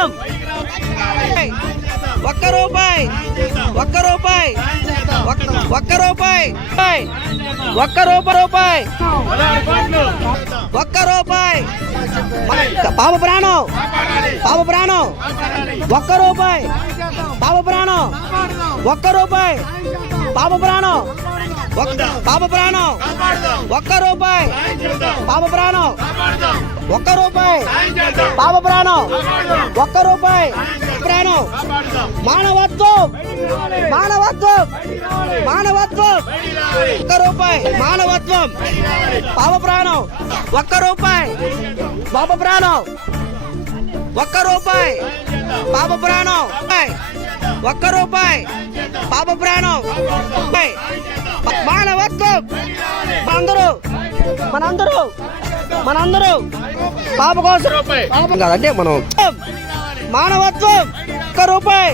మానవత్వం ఒక్క రూపాయి ఒక్క రూపాయి ఒక్క రూపాయి ఒక్క రూపాయి ఒక్క రూపాయి పాప ప్రాణం ఒక్క రూపాయి పాప ప్రాణం ఒక్క రూపాయి పాప ప్రాణం ఒక్క రూపాయి పాప ప్రాణం ఒక్క రూపాయి పాప ప్రాణం ఒక్క రూపాయి ప్రాణం మానవత్వం ఒక్క రూపాయి మానవత్వం పాప ప్రాణం ఒక్క రూపాయి పాప ప్రాణం ఒక్క రూపాయి పాప ప్రాణం ఒక్క రూపాయి పాప ప్రాణం మానవత్వం మనందరూ పాప కోసం కాదంటే మనం మానవత్వం ఒక్క రూపాయి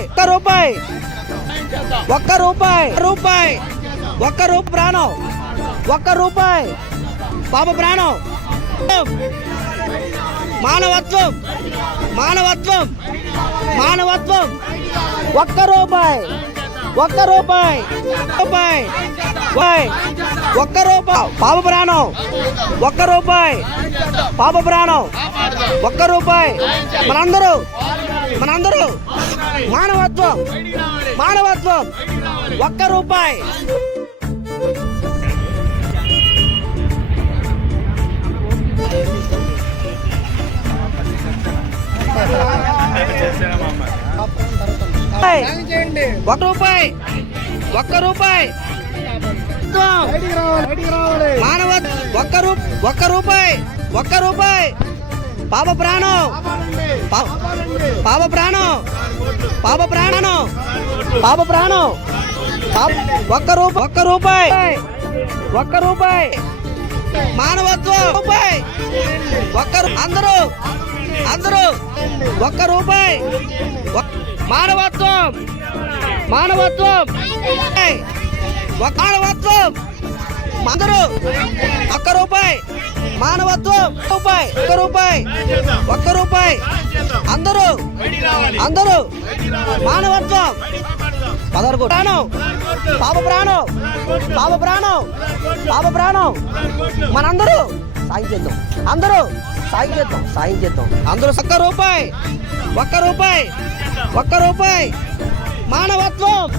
ప్రాణం ఒక్క రూపాయి పాప ప్రాణం మానవత్వం ఒక్క రూపాయి ఒక్క రూపాయి పాప ప్రాణం ఒక్క రూపాయి పాప ప్రాణం ఒక్క రూపాయి మనందరూ మానవత్వం ఒక్క రూపాయి ఒక్క రూపాయి మానవత్వం ఒక్క రూపాయి పాప ప్రాణం ఒక్క రూపాయి మానవత్వం రూపాయి అందరూ ఒక్క రూపాయి మానవత్వం అందరూ ఒక్క రూపాయి మానవత్వం ఒక్క రూపాయి అందరూ మానవత్వం ప్రాణం పాప ప్రాణం మనందరూ సాయం చేద్దాం అందరూ ఒక్క రూపాయి మానవత్వం